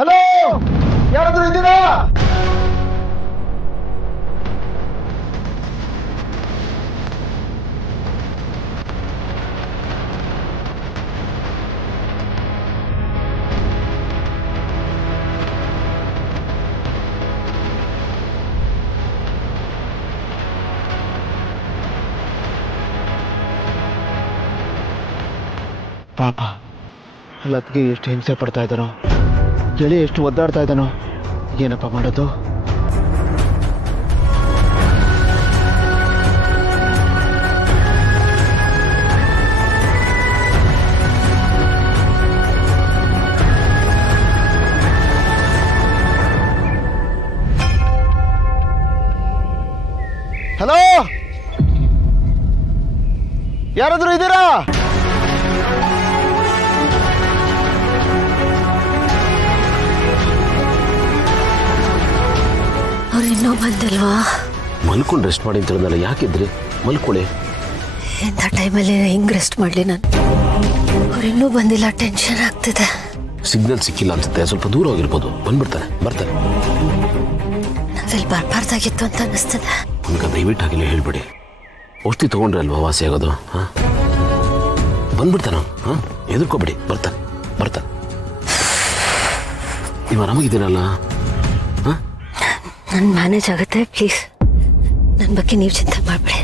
Hello, ಯಾರಾದ್ರೂ ಇದ್ದೀರಾ? ಪಾಪ ಲತ್ಗೆ ಎಷ್ಟು ಹಿಂಸೆ ಪಡ್ತಾ ಇದ್ದಾನೋ, ಗೆಳೆ ಎಷ್ಟು ಒದ್ದಾಡ್ತಾ ಇದ್ದಾನೋ, ಏನಪ್ಪ ಮಾಡೋದು? ಹಲೋ, ಯಾರಾದ್ರೂ ಇದ್ದೀರಾ? ಅವ್ರು ಇನ್ನೂ ಬಂದಿಲ್ವಾ? ಮಲ್ಕೊಂಡು ರೆಸ್ಟ್ ಮಾಡಿ ಅಂತ ಹೇಳಿದ್ನಲ್ಲ, ಯಾಕಿದ್ರಿ? ಮಲ್ಕೊಳ್ಳಿ. ಇಂಥ ಟೈಮಲ್ಲಿ ಹಿಂಗೆ ರೆಸ್ಟ್ ಮಾಡಲಿ ನಾನು? ಅವ್ರು ಇನ್ನೂ ಬಂದಿಲ್ಲ, ಟೆನ್ಷನ್ ಆಗ್ತಿದೆ. ಸಿಗ್ನಲ್ ಸಿಕ್ಕಿಲ್ಲ ಅನ್ಸುತ್ತೆ, ಸ್ವಲ್ಪ ದೂರ ಹೋಗಿರ್ಬೋದು. ಬರ್ತಾನೆ. ನಂದಲ್ಲಿ ಬರಬಾರ್ದಾಗಿತ್ತು ಅಂತ ಅನಿಸ್ತದೆ. ನನಗೆ ದಯವಿಟ್ಟು ಆಗಿಲ್ಲ ಹೇಳ್ಬಿಡಿ. ಔಷಧಿ ತೊಗೊಂಡ್ರೆ ಅಲ್ವಾ ವಾಸಿ ಆಗೋದು? ಹಾಂ, ಬಂದ್ಬಿಡ್ತಾನ. ಹಾಂ, ಎದುರ್ಕೋಬೇಡಿ. ಬರ್ತಾನೆ. ನೀವು ಆರಾಮಾಗಿದ್ದೀರಲ್ಲ? ಹಾಂ, ನನ್ನ ಮ್ಯಾನೇಜ್ ಆಗುತ್ತೆ, ಪ್ಲೀಸ್. ನನ್ನ ಬಗ್ಗೆ ನೀವು ಚಿಂತೆ ಮಾಡಬೇಡಿ.